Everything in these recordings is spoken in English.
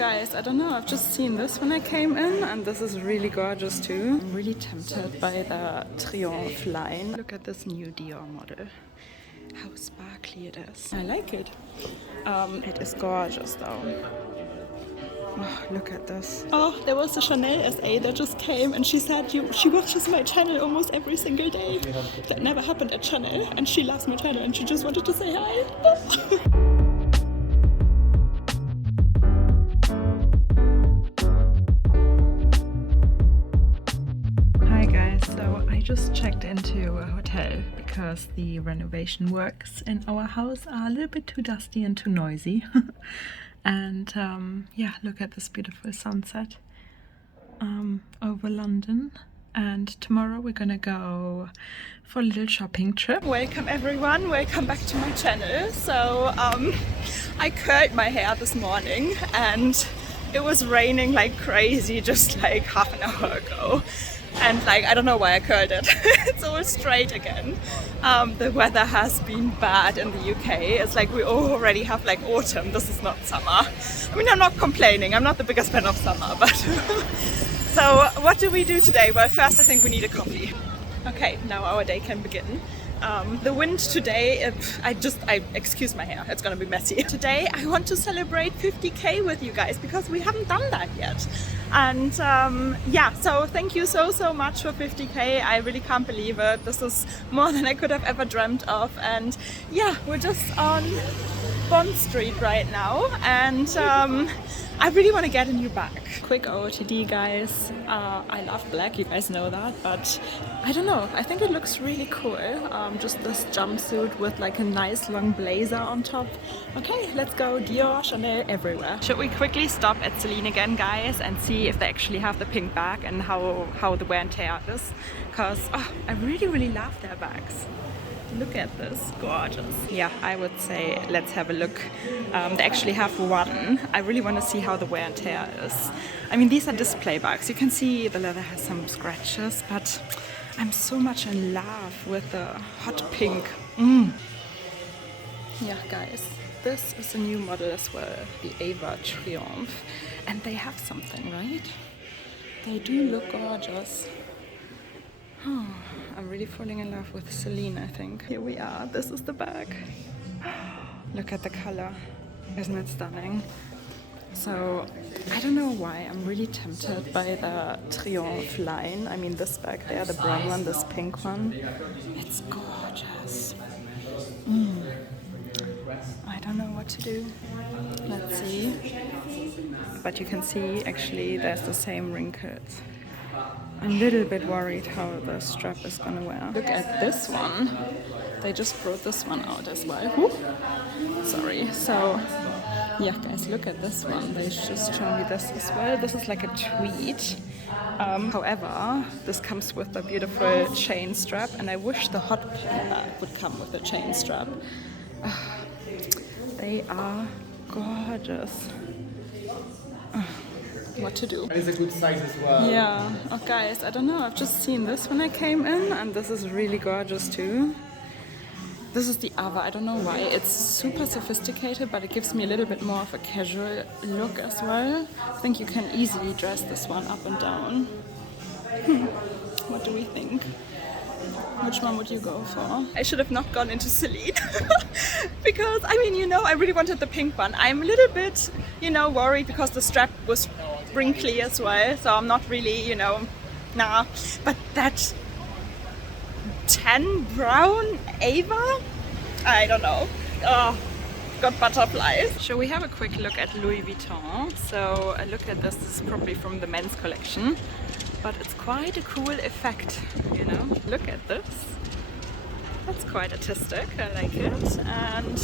Guys, I don't know, I've just seen this when I came in and this is really gorgeous too. I'm really tempted by the Triomphe line. Look at this new Dior model. How sparkly it is. I like it. It is gorgeous though. Oh, look at this. Oh, there was a Chanel SA that just came and she said she watches my channel almost every single day. That never happened at Chanel and she loves my channel and she just wanted to say hi. I just checked into a hotel because the renovation works in our house are a little bit too dusty and too noisy. And yeah, look at this beautiful sunset over London. And tomorrow we're gonna go for a little shopping trip. Welcome everyone, welcome back to my channel. So I curled my hair this morning and it was raining like crazy just like half an hour ago. And like, I don't know why I curled it. It's all straight again. The weather has been bad in the UK. It's like we already have like autumn. This is not summer. I mean, I'm not complaining. I'm not the biggest fan of summer, but so what do we do today? Well, first I think we need a coffee. Okay, now our day can begin. The wind today, I excuse my hair, it's gonna be messy. Today I want to celebrate 50k with you guys because we haven't done that yet. And yeah, so thank you so much for 50k. I really can't believe it. This is more than I could have ever dreamt of. And yeah, we're just on Bond Street right now and I really want to get a new bag. Quick OOTD guys, I love black, you guys know that, but I don't know, I think it looks really cool. Just this jumpsuit with like a nice long blazer on top. Okay, let's go. Dior, Chanel, everywhere. Should we quickly stop at Celine again guys and see if they actually have the pink bag and how the wear and tear is? Because I really love their bags. Look at this, gorgeous. Yeah, I would say let's have a look. They actually have one. I really want to see how the wear and tear is. I mean, these are display bags. You can see the leather has some scratches, but I'm so much in love with the hot pink. Yeah, guys, this is a new model as well, the Dior Triomphe. And they have something, right? They do look gorgeous. Oh, I'm really falling in love with Celine, I think. Here we are, this is the bag. Look at the color, isn't it stunning? So, I don't know why, I'm really tempted by the Triomphe line. I mean this bag there, the brown one, this pink one. It's gorgeous. I don't know what to do. Let's see. But you can see, actually, there's the same wrinkles. I'm a little bit worried how the strap is gonna wear. Look at this one. They just brought this one out as well. Whoop. Sorry. So, yeah, guys, look at this one. They just showed me this as well. This is like a tweed. However, this comes with a beautiful chain strap, and I wish the hot pink bag would come with a chain strap. They are gorgeous. What to do. It's a good size as well. Yeah. Oh guys, I don't know, I've just seen this when I came in and this is really gorgeous too. This is the other, I don't know why. It's super sophisticated, but it gives me a little bit more of a casual look as well. I think you can easily dress this one up and down. What do we think? Which one would you go for? I should have not gone into Celine because, I mean, you know, I really wanted the pink one. I'm a little bit, you know, worried because the strap was wrinkly as well, so I'm not really, you know, nah. But that tan brown Ava? I don't know. Oh, got butterflies. Shall we have a quick look at Louis Vuitton? So a look at this is probably from the men's collection. But it's quite a cool effect, you know. Look at this. That's quite artistic, I like it. And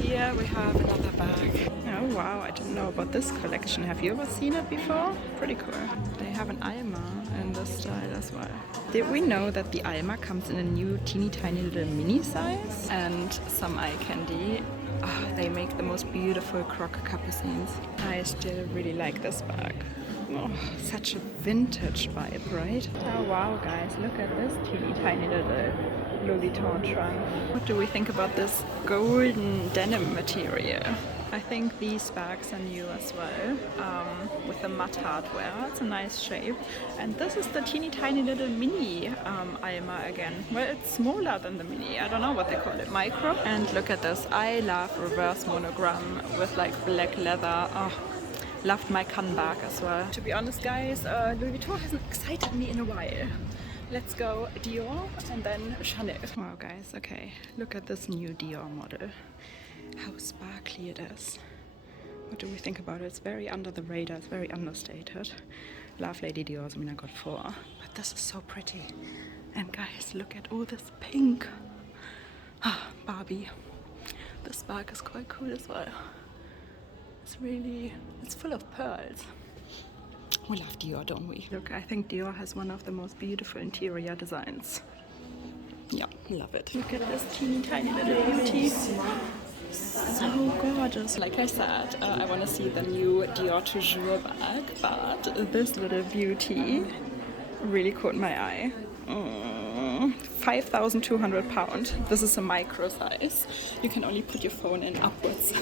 here we have another bag. Oh wow, I didn't know about this collection. Have you ever seen it before? Pretty cool. They have an Alma in this style as well. Did we know that the Alma comes in a new teeny tiny little mini size? And some eye candy. Oh, they make the most beautiful croc capucines. I still really like this bag. Oh, such a vintage vibe, right? Oh wow, guys, look at this teeny tiny little Louis Vuitton trunk. What do we think about this golden denim material? I think these bags are new as well, with the matte hardware. It's a nice shape. And this is the teeny tiny little mini Alma again. Well, it's smaller than the mini. I don't know what they call it, micro. And look at this. I love reverse monogram with like black leather. Oh, loved my handbag as well. To be honest, guys, Louis Vuitton hasn't excited me in a while. Let's go Dior and then Chanel. Wow, guys, okay. Look at this new Dior model. How sparkly it is. What do we think about it? It's very under the radar, it's very understated. Love Lady Dior's, I mean I got 4. But this is so pretty. And guys, look at all this pink. Ah, Barbie. This bag is quite cool as well. It's full of pearls. We love Dior, don't we? Look, I think Dior has one of the most beautiful interior designs. Yeah, love it. Look at this teeny tiny little beauty. So gorgeous. Like I said, I want to see the new Dior Toujours bag, but this little beauty really caught my eye. 5,200 pounds. This is a micro size. You can only put your phone in upwards.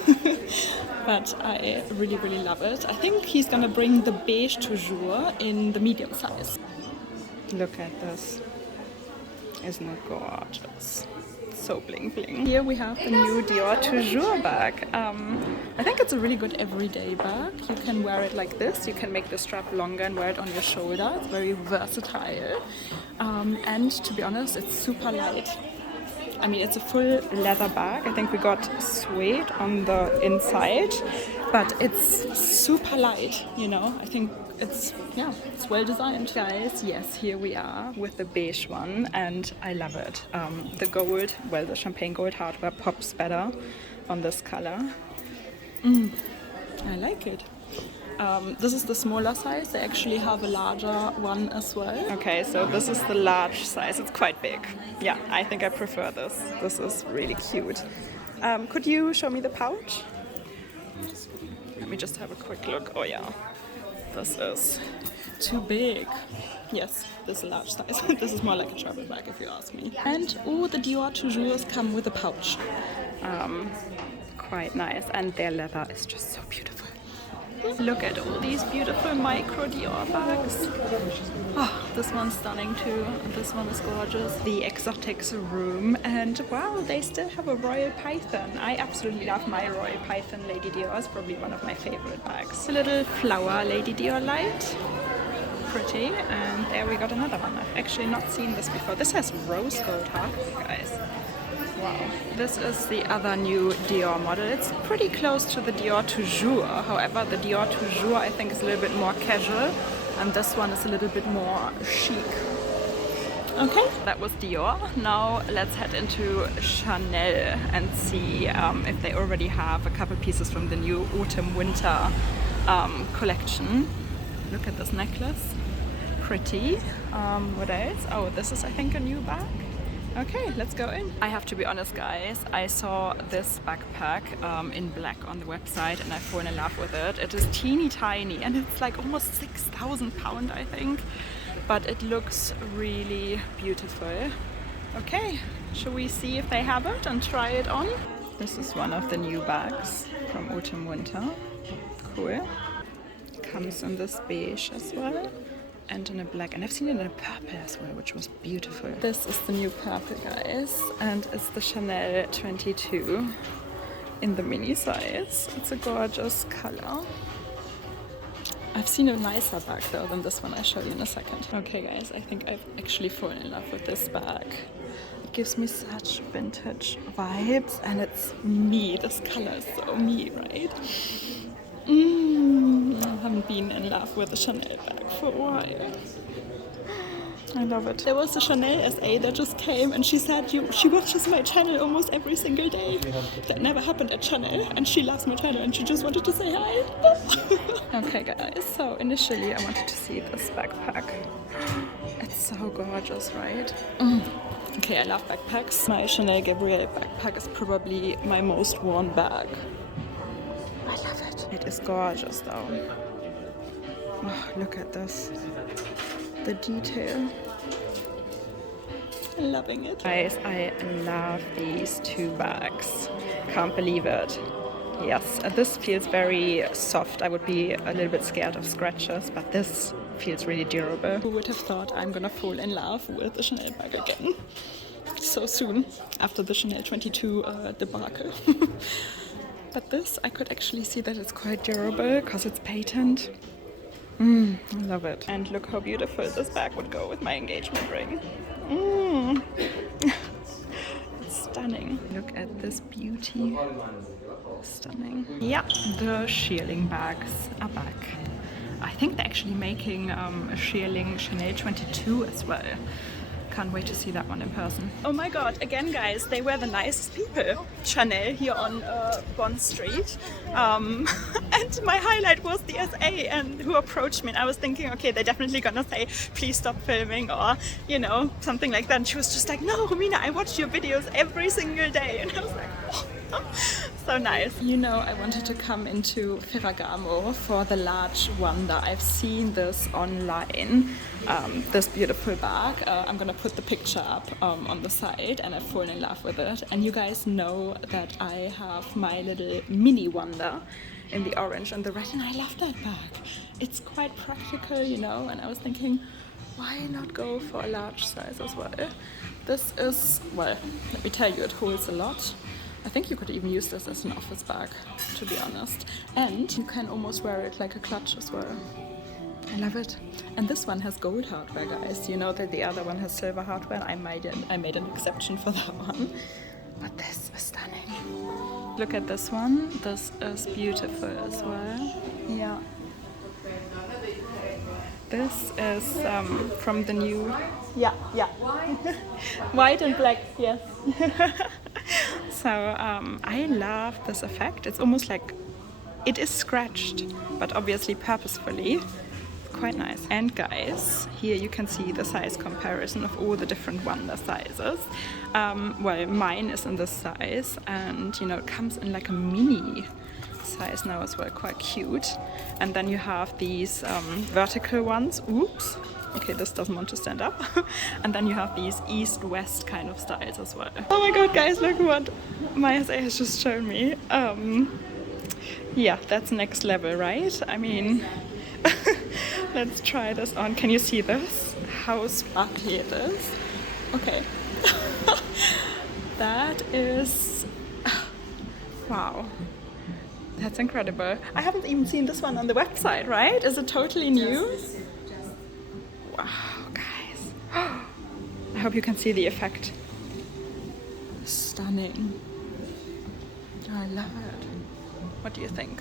But I really, really love it. I think he's gonna bring the beige Toujours in the medium size. Look at this. Isn't it gorgeous? So bling bling. Here we have the new Dior Toujours bag. I think it's a really good everyday bag. You can wear it like this. You can make the strap longer and wear it on your shoulder. It's very versatile. And to be honest, it's super light. I mean, it's a full leather bag. I think we got suede on the inside, but it's super light, you know. I think it's well designed. Guys, yes, here we are with the beige one, and I love it. The gold, well, the champagne gold hardware pops better on this color. I like it. This is the smaller size. They actually have a larger one as well. Okay, so this is the large size. It's quite big. Yeah, I think I prefer this. This is really cute. Could you show me the pouch? Let me just have a quick look. Oh yeah, this is too big. Yes, this is a large size. This is more like a travel bag if you ask me. And all the Dior Toujours come with a pouch. Quite nice, and their leather is just so beautiful. Look at all these beautiful micro Dior bags. Oh, this one's stunning too. This one is gorgeous. The Exotics room, and wow, they still have a Royal Python. I absolutely love my Royal Python Lady Dior. It's probably one of my favorite bags. A little flower Lady Dior light. Pretty. And there we got another one. I've actually not seen this before. This has rose gold hardware, guys. Wow. This is the other new Dior model. It's pretty close to the Dior Toujours. However, the Dior Toujours I think is a little bit more casual, and this one is a little bit more chic. Okay, that was Dior. Now let's head into Chanel and see if they already have a couple pieces from the new autumn-winter collection. Look at this necklace. Pretty. What else? Oh, this is I think a new bag. Okay, let's go in. I have to be honest, guys, I saw this backpack in black on the website and I fell in love with it. It is teeny tiny and it's like almost 6,000 pounds, I think, but it looks really beautiful. Okay, shall we see if they have it and try it on? This is one of the new bags from autumn winter. Cool. Comes in this beige as well. And in a black, and I've seen it in a purple as well, which was beautiful. This is the new purple, guys, and it's the Chanel 22 in the mini size. It's a gorgeous color. I've seen a nicer bag though than this one. I'll show you in a second. Okay, guys, I think I've actually fallen in love with this bag. It gives me such vintage vibes, and it's me. This color is so me, right? I haven't been in love with a Chanel bag for a while. I love it. There was a Chanel SA that just came and she said she watches my channel almost every single day. That never happened at Chanel, and she loves my channel and she just wanted to say hi. Okay, guys, so initially I wanted to see this backpack. It's so gorgeous, right? Okay, I love backpacks. My Chanel Gabrielle backpack is probably my most worn bag. I love it. It is gorgeous though. Oh, look at this. The detail. Loving it. Guys, I love these two bags. Can't believe it. Yes, this feels very soft. I would be a little bit scared of scratches, but this feels really durable. Who would have thought I'm gonna fall in love with a Chanel bag again so soon after the Chanel 22 debacle. But this, I could actually see that it's quite durable because it's patent. I love it. And look how beautiful this bag would go with my engagement ring. It's stunning. Look at this beauty. Stunning. Yeah, the shearling bags are back. I think they're actually making a shearling Chanel 22 as well. Can't wait to see that one in person. Oh my god, again guys, they were the nicest people. Chanel here on Bond Street. And my highlight was the SA and who approached me, and I was thinking, okay, they're definitely gonna say, please stop filming, or, you know, something like that. And she was just like, no, Romina, I watch your videos every single day. And I was like, oh. So nice. You know, I wanted to come into Ferragamo for the large Wanda. I've seen this online, this beautiful bag. I'm gonna put the picture up on the side, and I've fallen in love with it. And you guys know that I have my little mini Wanda in the orange and the red, and I love that bag. It's quite practical, you know, and I was thinking, why not go for a large size as well? This is, well, let me tell you, it holds a lot. I think you could even use this as an office bag, to be honest. And you can almost wear it like a clutch as well. I love it. And this one has gold hardware, guys. You know that the other one has silver hardware. I made an exception for that one. But this is stunning. Look at this one. This is beautiful as well. Yeah. This is from the new... Yeah. White and black, yes. So I love this effect. It's almost like it is scratched, but obviously purposefully. Quite nice. And guys, here you can see the size comparison of all the different Wanda sizes. Well, mine is in this size, and you know, it comes in like a mini size now as well, quite cute. And then you have these vertical ones. Oops. Okay, this doesn't want to stand up. And then you have these east-west kind of styles as well. Oh my god, guys, look what my SA has just shown me. Yeah, that's next level, right? I mean, let's try this on. Can you see this? How sparkly it is. Okay. That is... Wow. That's incredible. I haven't even seen this one on the website, right? Is it totally new? Wow, guys. I hope you can see the effect. Stunning. I love it. What do you think?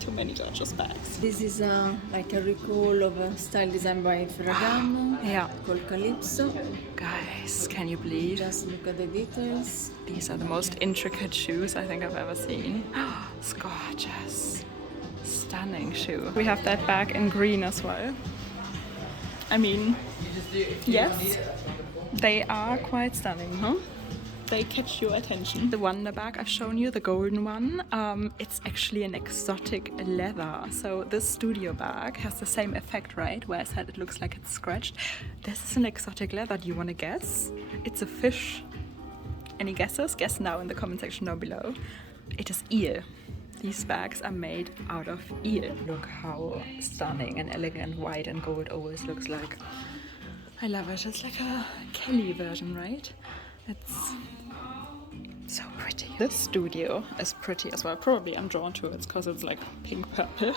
Too many gorgeous bags. This is like a recall of a style designed by Ferragamo. Yeah. Called Calypso. Guys, can you believe? Just look at the details. These are the most intricate shoes I think I've ever seen. It's gorgeous. Stunning shoe. We have that bag in green as well. I mean, yes, they are quite stunning, huh? They catch your attention. The Wanda bag I've shown you, the golden one, it's actually an exotic leather. So this studio bag has the same effect, right? Where I said it looks like it's scratched. This is an exotic leather. Do you want to guess? It's a fish. Any guesses? Guess now in the comment section down below. It is eel. These bags are made out of eel. Look how stunning and elegant white and gold always looks like. I love it. It's like a Kelly version, right? It's so pretty. This studio is pretty as well. Probably I'm drawn to it because it's like pink purple.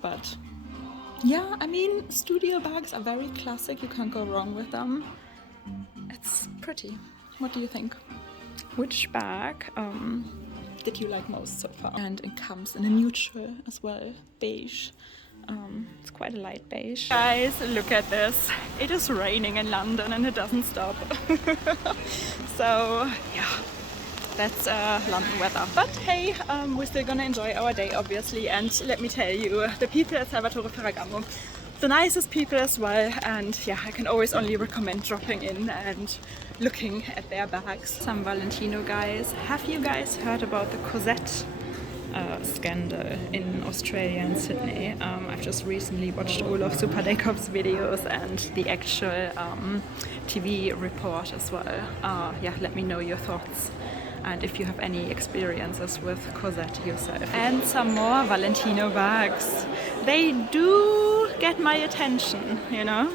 But yeah, I mean, studio bags are very classic. You can't go wrong with them. It's pretty. What do you think? Which bag did you like most so far? And it comes in a neutral as well, beige. It's quite a light beige. Guys, look at this. It is raining in London and it doesn't stop. So yeah, that's London weather. But hey, we're still gonna enjoy our day, obviously. And let me tell you, the people at Salvatore Ferragamo, the nicest people as well. And yeah, I can always only recommend dropping in and looking at their bags. San Valentino, guys. Have you guys heard about the Cosette scandal in Australia and Sydney? I've just recently watched all of Super Decop's videos and the actual TV report as well. Yeah, let me know your thoughts. and if you have any experiences with corset yourself. And some more Valentino bags. They do get my attention, you know.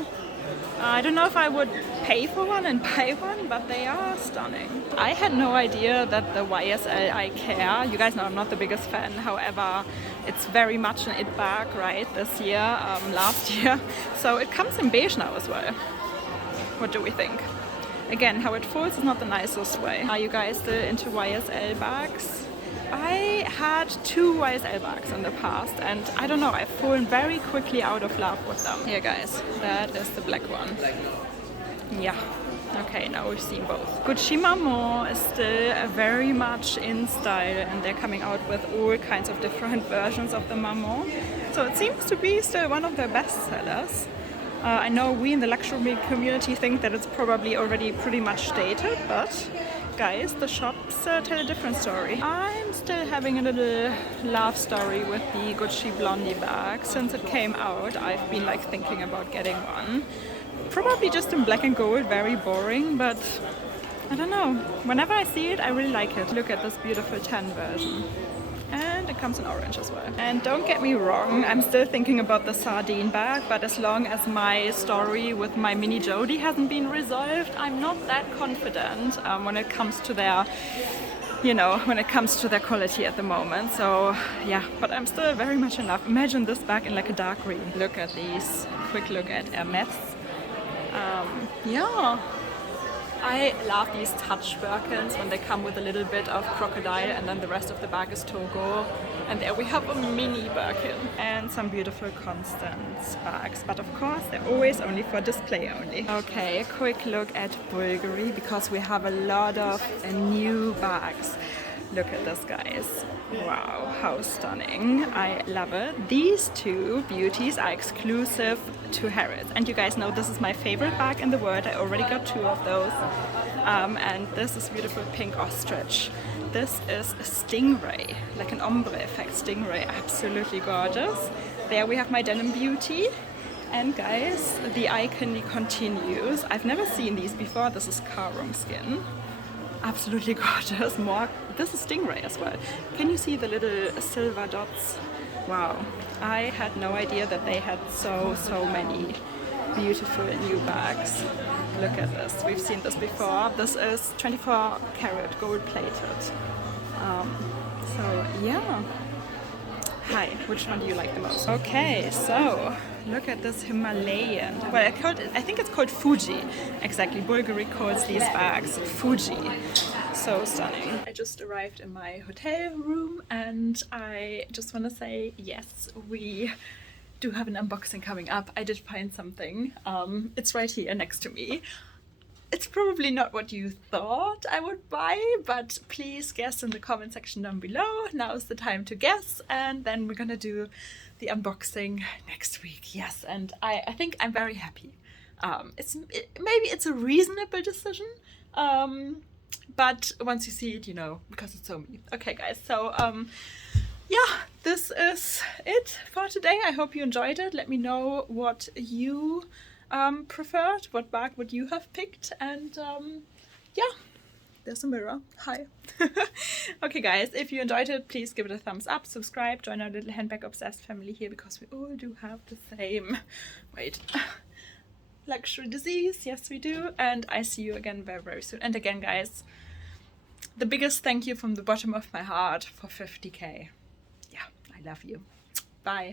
I don't know if I would pay for one and buy one, but they are stunning. I had no idea that the YSL I Care, you guys know I'm not the biggest fan, however, it's very much an it bag, right, this year, last year. So it comes in beige now as well. What do we think? Again, how it folds is not the nicest way. Are you guys still into YSL bags? I had 2 YSL bags in the past, and I don't know, I've fallen very quickly out of love with them. Here guys, that is the black one. Yeah, okay, now we've seen both. Gucci Maman is still very much in style, and they're coming out with all kinds of different versions of the Maman. So it seems to be still one of their best sellers. I know we in the luxury community think that it's probably already pretty much dated, but guys, the shops tell a different story. I'm still having a little love story with the Gucci Blondie bag. Since it came out, I've been like thinking about getting one. Probably just in black and gold, very boring, but I don't know. Whenever I see it, I really like it. Look at this beautiful tan version. And it comes in orange as well. And don't get me wrong, I'm still thinking about the sardine bag, but as long as my story with my mini Jodie hasn't been resolved, I'm not that confident when it comes to their, you know, when it comes to their quality at the moment. So yeah, but I'm still very much in love. Imagine this bag in like a dark green. Look at these. Quick look at Hermes. Yeah. I love these touch Birkins when they come with a little bit of crocodile and then the rest of the bag is Togo. And there we have a mini Birkin and some beautiful Constance bags. But of course, they're always only for display only. Okay, a quick look at Bvlgari because we have a lot of new bags. Look at this, guys. Wow, how stunning. I love it. These 2 beauties are exclusive to Harrods. And you guys know this is my favorite bag in the world. I already got 2 of those. And this is beautiful pink ostrich. This is a stingray, like an ombre effect stingray. Absolutely gorgeous. There we have my denim beauty. And guys, the icon continues. I've never seen these before. This is Carum skin. Absolutely gorgeous. More. This is stingray as well. Can you see the little silver dots? Wow. I had no idea that they had so many beautiful new bags. Look at this. We've seen this before. This is 24 karat gold plated. So yeah. Hi, which one do you like the most? Okay, so look at this Himalayan. Well, I think it's called Fuji. Exactly, Bvlgari calls these bags Fuji. So stunning. I just arrived in my hotel room and I just want to say, yes, we do have an unboxing coming up. I did find something. It's right here next to me. It's probably not what you thought I would buy, but please guess in the comment section down below. Now is the time to guess, and then we're gonna do the unboxing next week. Yes, and I think I'm very happy. Maybe it's a reasonable decision, but once you see it, you know, because it's so me. Okay, guys, so yeah, this is it for today. I hope you enjoyed it. Let me know what you preferred, what bag would you have picked, and yeah, there's a mirror. Hi. Okay guys, if you enjoyed it, please give it a thumbs up, subscribe, join our little handbag obsessed family here because we all do have the same luxury disease. Yes, we do. And I see you again very soon. And again, guys, the biggest thank you from the bottom of my heart for 50k. Yeah, I love you. Bye.